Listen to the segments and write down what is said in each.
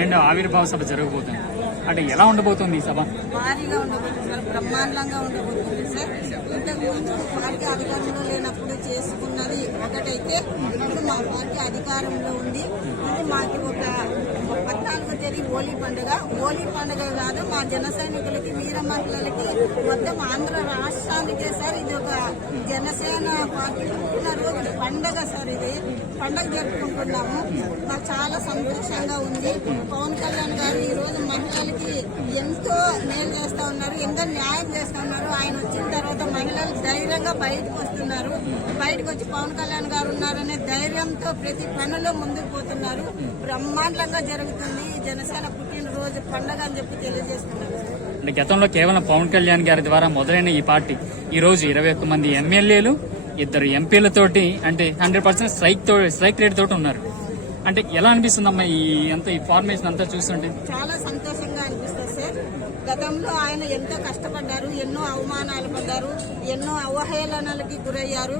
12వ ఆవిర్భావ సభ జరగబోతుంది. అంటే ఎలా ఉండబోతుంది ఈ సభ? భారీగా ఉండబోతుంది సార్, బ్రహ్మాండంగా ఉండబోతుంది సార్. ఇంతకు ముందు పార్టీ అధికారంలో లేనప్పుడు చేసుకున్నది ఒకటైతే ఇప్పుడు మా పార్టీ అధికారంలో ఉంది. ఇది మాకు ఒక 14వ తేదీ హోలీ పండుగ. హోలీ పండుగ కాదు, మా జన సైనికులకి, వీర మహిళలకి, మొత్తం ఆంధ్ర రాష్ట్రానికే సార్ ఇది ఒక జనసేన పార్టీ పుట్టినరోజు పండుగ సార్. ఇది పండుగ జరుపుకుంటున్నాము. మాకు చాలా సంతోషంగా ఉంది. పవన్ కళ్యాణ్ గారు ఈ రోజు మహిళలకి ఎంతో మేలు చేస్తా ఉన్నారు, ఎంతో న్యాయం చేస్తా ఉన్నారు. ఆయన వచ్చిన తర్వాత మహిళలు ధైర్యంగా బయటకు వస్తున్నారు. బయటకు వచ్చి పవన్ కళ్యాణ్ గారు ఉన్నారనే ధైర్యంతో ప్రతి పనిలో ముందుకు పోతున్నారు. బ్రహ్మాండంగా జరుగుతుంది ఈ జనసేన పుట్టినరోజు పండుగ అని చెప్పి తెలియజేస్తున్నారు. అంటే గతంలో కేవలం పవన్ కళ్యాణ్ గారి ద్వారా మొదలైన ఈ పార్టీ ఈ రోజు 21 మంది ఎమ్మెల్యేలు, 2 ఎంపీలతోటి అంటే 100% స్ట్రైక్ రేట్ తోటి ఉన్నారు. అంటే ఎలా అనిపిస్తుందమ్మా ఈ ఫార్మేషన్ అంతా చూస్తుంటే? చాలా సంతోషంగా అనిపిస్తుంది సార్. గతంలో ఆయన ఎంతో కష్టపడ్డారు, ఎన్నో అవమానాలు పడ్డారు, ఎన్నో అవహేళనలకి గురయ్యారు.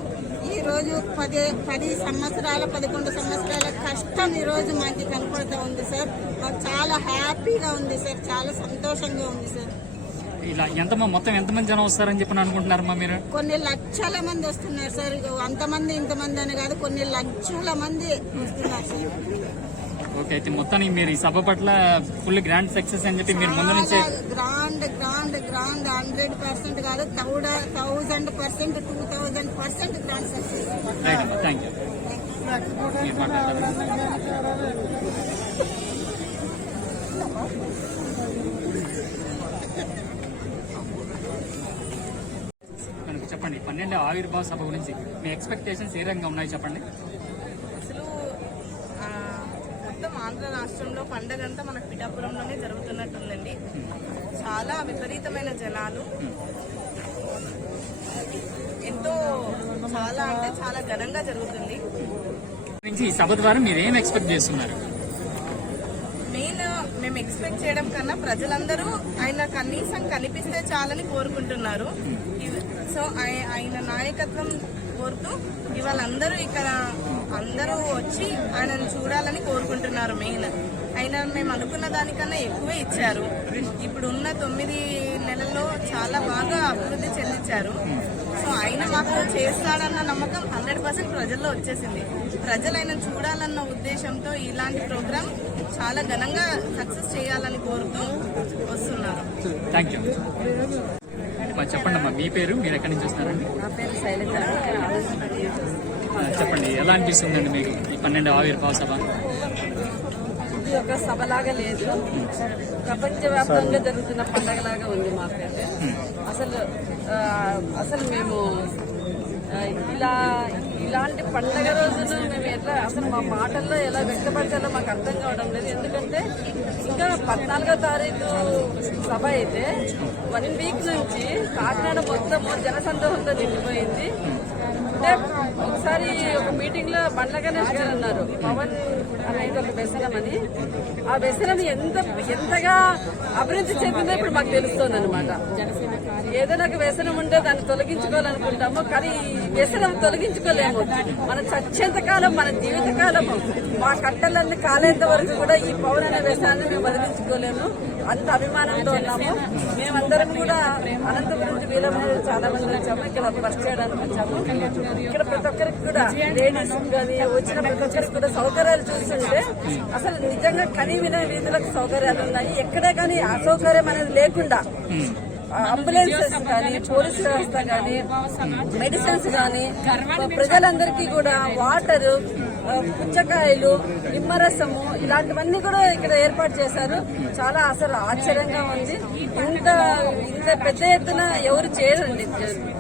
ఈ రోజు 10 సంవత్సరాల 11 సంవత్సరాల కష్టం ఈ రోజు మాకు కనపడుతూ ఉంది సార్. మాకు చాలా హ్యాపీగా ఉంది సార్, చాలా సంతోషంగా ఉంది సార్. ఇలా మొత్తం ఎంతమంది జనం వస్తారని చెప్పి అనుకుంటున్నారమ్మా మీరు? కొన్ని లక్షల మంది వస్తున్నారు సార్. అంతమంది ఇంతమంది అని కాదు, కొన్ని లక్షల మంది వస్తున్నారు సార్. ఓకే, అయితే మొత్తానికి మీరు ఈ సభ పట్ల ఫుల్ గ్రాండ్ సక్సెస్ అని చెప్పి మీరు ముందు నుంచే గ్రాండ్ 100% కాదు, 1000%, 2000% గ్రాండ్ సక్సెస్. రైట్ అమ్మా, థ్యాంక్ యూ. మీరు మాట్లాడతారు. చెప్పండి, 12వ ఆవిర్భావ సభ గురించి మీ ఎక్స్పెక్టేషన్స్ ఏ రకంగా ఉన్నాయి చెప్పండి. అసలు మొత్తం ఆంధ్ర రాష్ట్రంలో పండుగ అంతా మనకు పిఠాపురంలోనే జరుగుతున్నట్టుందండి. చాలా విపరీతమైన జనాలు, ఎంతో చాలా అంటే చాలా ఘనంగా జరుగుతుంది. ఈ సభ ద్వారా మీరు ఏం ఎక్స్పెక్ట్ చేస్తున్నారు? మెయిన్ మేము ఎక్స్పెక్ట్ చేయడం కన్నా ప్రజలందరూ ఆయన కనీసం కనిపిస్తే చాలని కోరుకుంటున్నారు. సో ఆయన నాయకత్వం కోరుతూ ఇవాళ ఇక్కడ అందరూ వచ్చి ఆయనను చూడాలని కోరుకుంటున్నారు. మెయిన్ ఆయన మేము అనుకున్న దానికన్నా ఎక్కువే ఇచ్చారు. ఇప్పుడు ఉన్న 9 నెలల్లో చాలా బాగా అభివృద్ధి చెందించారు. సో ఆయన మాకు చేస్తాడన్న నమ్మకం 100% ప్రజల్లో వచ్చేసింది. ప్రజలు ఆయన చూడాలన్న ఉద్దేశంతో ఇలాంటి ప్రోగ్రాం చాలా ఘనంగా సక్సెస్ చేయాలని కోరుతూ వస్తున్నారు. Thank you. చెప్పండి అమ్మా, మీ పేరు, మీరు ఎక్కడి నుంచి వస్తున్నారండి? నా పేరు శైలజ. చెప్పండి, ఎలా అనిపిస్తుందండి మీకు ఈ 12వ ఆవిర్భావ సభ? ఇది ఒక సభలాగా లేదు, ప్రపంచవ్యాప్తంగా జరుగుతున్న పండగలాగా ఉంది మాకైతే. అసలు మేము ఇలాంటి పండగ రోజును మేము ఎట్లా అసలు మా మాటల్లో ఎలా వ్యక్తపరచాలో మాకు అర్థం కావడం లేదు. ఎందుకంటే ఇంకా 14వ తారీఖు సభ అయితే 1 వీక్ నుంచి కాకినాడ మొత్తము జనసందోహంతో నిండిపోయింది. అంటే ఒకసారి ఒక మీటింగ్ లో బండ్ల గణేష్ గారు అన్నారు, పవన్ అనేది ఒక వ్యసనం అని. ఆ వ్యసనం ఎంతగా అభివృద్ధి చెందిందో ఇప్పుడు మాకు తెలుస్తోంది అనమాట. ఏదైనా ఒక వ్యసనం ఉంటే దాన్ని తొలగించుకోవాలనుకుంటాము, కానీ వ్యసనం తొలగించుకోలేము. మన చచ్చేంత కాలం, మన జీవితకాలం, మా కట్టలన్నీ కాలేంత వరకు కూడా ఈ పవన్ అనే వ్యసనాన్ని మేము వదిలించుకోలేము. అంత అభిమానంతో ఉన్నాము. మేమందరం కూడా అనంతపురం వీళ్ళ చాలా మంది వచ్చాము, ఇక్కడ బస్ చేయడానికి వచ్చాము. ఇక్కడ ప్రతి ఒక్కరికి కూడా లేడీస్ కానీ వచ్చిన ప్రతి ఒక్కరికి కూడా సౌకర్యాలు చూస్తుంటే అసలు నిజంగా కనీ వినే వీధులకు సౌకర్యాలు ఉన్నాయి. ఎక్కడే కానీ అసౌకర్యం అనేది లేకుండా అంబులెన్సెస్ కానీ, పోలీస్ వ్యవస్థ కానీ, మెడిసిన్స్ కానీ, ప్రజలందరికీ కూడా వాటర్, పుచ్చకాయలు, నిమ్మరసము ఇలాంటివన్నీ కూడా ఇక్కడ ఏర్పాటు చేశారు. చాలా అసలు ఆశ్చర్యంగా ఉంది. ఇంత పెద్ద ఎత్తున ఎవరు చేయరండి,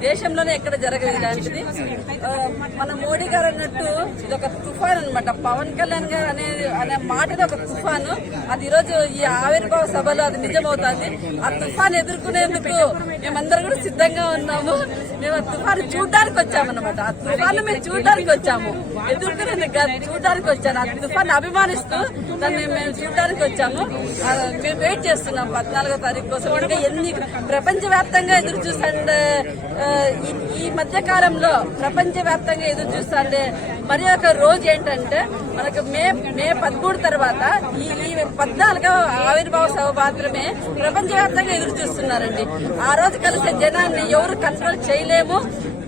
దేశంలోనే ఎక్కడ జరగదు ఇలాంటిది. మన మోడీ గారు అన్నట్టు ఇది ఒక తుఫాన్ అనమాట. పవన్ కళ్యాణ్ గారు అనే మాటది ఒక తుఫాను. అది ఈరోజు ఈ ఆవిర్భావ సభలో అది నిజమవుతుంది. ఆ తుఫాన్ ఎదుర్కొనేందుకు మేమందరం కూడా సిద్ధంగా ఉన్నాము. మేము ఆ తుఫాను చూడడానికి వచ్చామన్నమాట. ఆ తుఫాను మేము చూడడానికి వచ్చాము, ఎదుర్కొనేందుకు చూడడానికి వచ్చాను. ఆ తుఫాన్ని అభిమానిస్తూ దాన్ని మేము చూడడానికి వచ్చాము. మేము వెయిట్ చేస్తున్నాం 14వ తారీఖు కోసం. ఇంకా ఎన్ని ప్రపంచవ్యాప్తంగా ఎదురు చూస్తుండే ఈ మధ్య కాలంలో ప్రపంచవ్యాప్తంగా ఎదురు చూస్తుండే మరి ఒక రోజు ఏంటంటే మనకు మే 13 తర్వాత ఈ 14వ ఆవిర్భావ సభ మాత్రమే ప్రపంచవ్యాప్తంగా ఎదురు చూస్తున్నారండి. ఆ రోజు కలిసే జనాన్ని ఎవరు కంట్రోల్ చేయలేము,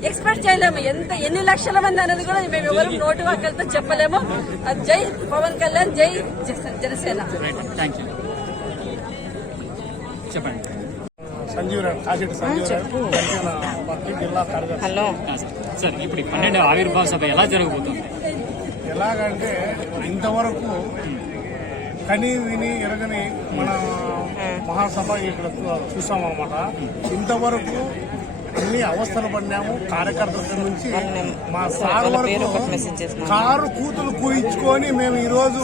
ఎక్స్పెక్ట్ చేయలేము. ఎన్ని లక్షల మంది అనేది కూడా మేము ఎవరు నోటి వాక్యాలతో చెప్పలేము. జై పవన్ కళ్యాణ్, జై జనసేన. Thank you. చెప్పండి. సంజీవ్ రావు, కాశెట్టి సంజీవ్ రావు, జనసేన పార్టీ జిల్లా కార్యదర్శి. సార్, ఇప్పుడు 12వ ఆవిర్భావ సభ ఎలా జరగబోతుంది? ఎలాగంటే ఇంతవరకు కని విని ఎరగని మన మహాసభ ఇక్కడ చూసామన్నమాట. ఇంతవరకు అన్ని అవస్థలు పడినాము. కార్యకర్తల నుంచి మా సార్ వరకు కారు కూతులు కూయించుకొని మేము ఈ రోజు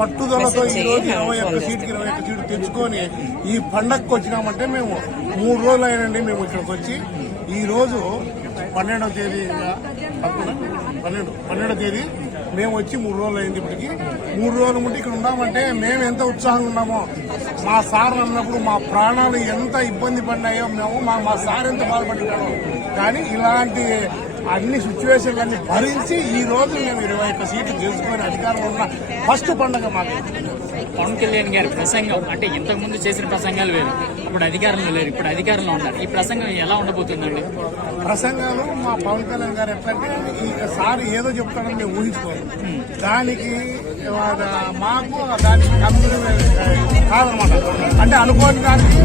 పట్టుదలతో ఈ రోజు 21 సీటుకి 21 సీటు తెచ్చుకొని ఈ పండగకు వచ్చినామంటే మేము 3 రోజులు అయినండి మేము ఇక్కడికి వచ్చి. ఈ రోజు 12వ తేదీ 12వ తేదీ మేము వచ్చి 3 రోజులు అయింది. ఇప్పటికి 3 రోజుల ముందు ఇక్కడ ఉన్నామంటే మేము ఎంత ఉత్సాహంగా ఉన్నామో, మా సార్ అన్నప్పుడు మా ప్రాణాలు ఎంత ఇబ్బంది పడినాయో, మేము మా సార్ ఎంత బాధపడినాడో. కానీ ఇలాంటి అన్ని సిచ్యువేషన్లన్నీ భరించి ఈ రోజు మేము 21 సీట్లు గెలుచుకొని అధికారంలో ఉన్న ఫస్ట్ పండుగ మాకు. పవన్ కళ్యాణ్ గారి ప్రసంగం అంటే ఇంతకు ముందు చేసిన ప్రసంగాలు వేరు, అప్పుడు అధికారంలో లేరు, ఇప్పుడు అధికారంలో ఉన్నారు. ఈ ప్రసంగం ఎలా ఉండబోతుందండి? ప్రసంగాలు మా పవన్ కళ్యాణ్ గారు ఎట్లంటే ఈ సార్ ఏదో చెప్తాడని మేము ఊహించుకోవాలి. దానికి మాకు దానికి కాదనమాట. అంటే అనుకోని దానికి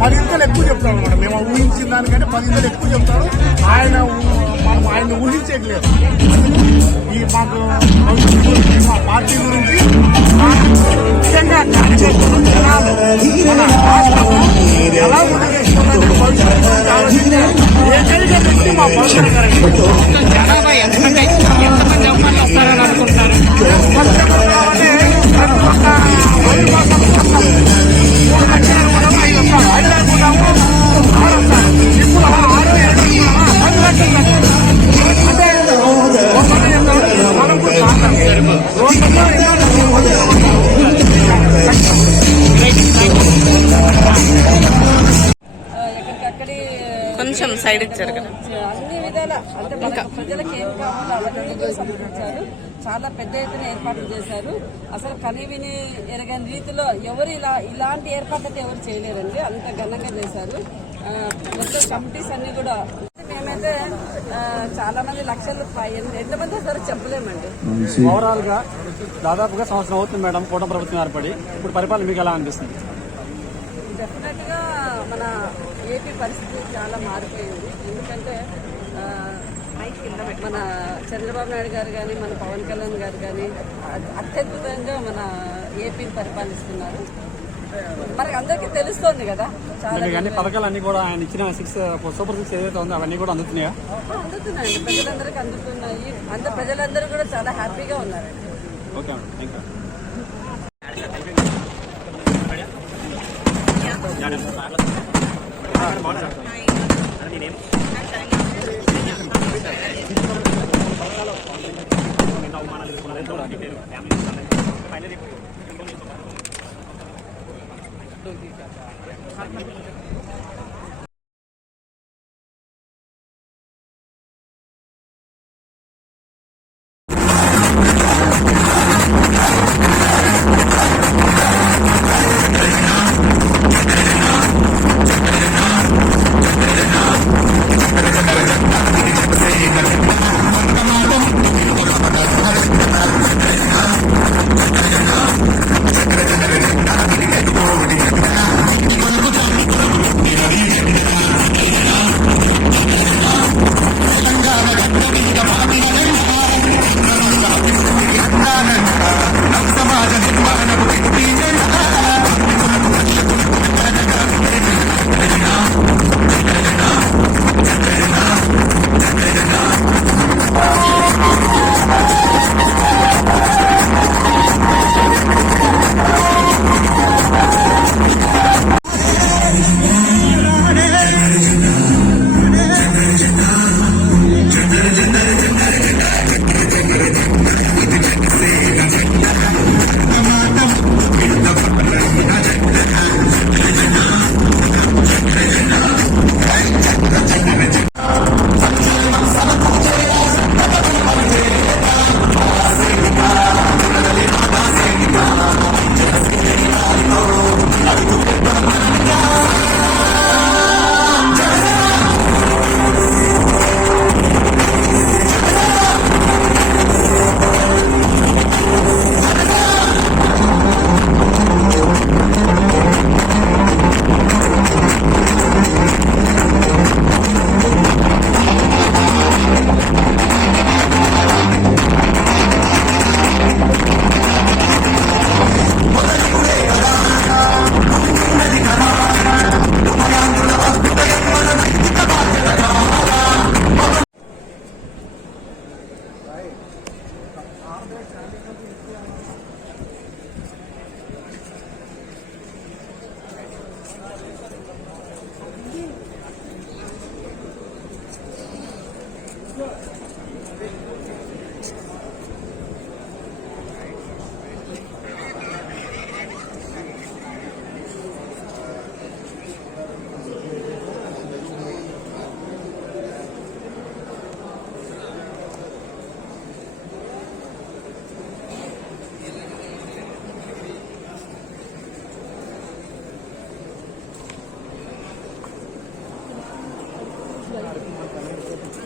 10 ఇంతలు ఎక్కువ చెప్తాడు అనమాట. మేము ఊహించిన దానికంటే 10 ఇంతలు ఎక్కువ చెప్తాడు ఆయన. మనం ఆయన ఊహించట్లేదు. ఈ మాకు మా పార్టీ గురించి ముఖ్యంగా కార్యకర్తలు జనాలు మన రాష్ట్రంలో ఎలా ముందుకేసుకున్నది భవిష్యత్తు గురించి ఆలోచించే ఏకైక వ్యక్తి మా పవన్ కళ్యాణ్ గారు. జనాభా ఎంతమంది అమ్మాయిలు వస్తారని అనుకుంటున్నారు? ఎక్కడికక్కడి కొంచెం సైడ్ ఇచ్చారు కదా. అన్ని విధాల అంటే మన ప్రజలకు ఏం కావాలో అవన్నీ కూడా సమకూర్చారు. చాలా పెద్ద ఎత్తున ఏర్పాట్లు చేశారు. అసలు కనివిని ఎరగని రీతిలో ఎవరు ఇలాంటి ఏర్పాట్లు అయితే ఎవరు చేయలేరండి. అంత ఘనంగా చేశారు. మొత్తం కమిటీస్ అన్ని కూడా మేమైతే చాలా మంది లక్షలు ఎంతమంది వస్తారో చెప్పలేమండి. ఓవరాల్ గా దాదాపుగా సంవత్సరం అవుతుంది మేడం కూటమి ప్రభుత్వం ఏర్పడి. ఇప్పుడు పరిపాలన మీకు ఎలా అనిపిస్తుంది? డెఫినెట్ గా మన ఏపీ పరిస్థితి చాలా మారిపోయింది. ఎందుకంటే మన చంద్రబాబు నాయుడు గారు కానీ, మన పవన్ కళ్యాణ్ గారు కానీ అత్యద్భుతంగా మన ఏపీని పరిపాలిస్తున్నారు. మనకి అందరికీ తెలుస్తోంది కదా. చాలా అన్ని పథకాలు అన్ని కూడా ఆయన ఇచ్చిన 6 సూపర్ 6 ఏదైతే ఉందో అవన్నీ కూడా అందుతున్నాయా? అందుతున్నాయండి, ప్రజలందరికీ అందుతున్నాయి. ప్రజలందరూ కూడా చాలా హ్యాపీగా ఉన్నారు. Okay madam, thank you.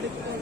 పెట్టుకోవడం